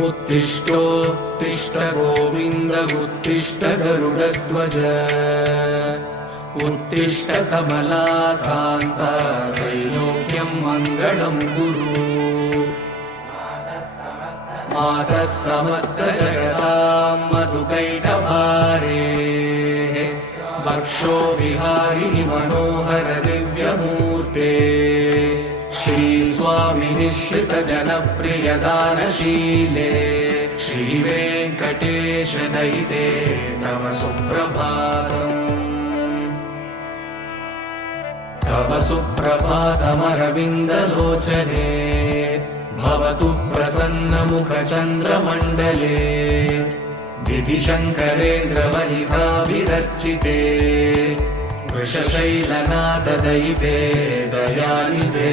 उत्तिष्ठोत्तिष्ठ गोविन्द उत्तिष्ठ गरुडध्वज उत्तिष्ठ कमलाकान्त त्रैलोक्यं मङ्गलं कुरु मातः समस्त जगतां मधुकैटभारे वक्षो विहारिणि मनोहर दिव्यमूर्ते श्रीस्वामि निःश्रित जनप्रिय दानशीले श्रीवेङ्कटेश दयिते तव सुप्रभातम् तव सुप्रभातमरविन्दलोचने भवतु प्रसन्नमुखचन्द्रमण्डले विधिशङ्करेन्द्रवनिताभिरर्चिते वृषशैलनाथदयिते दयानिधे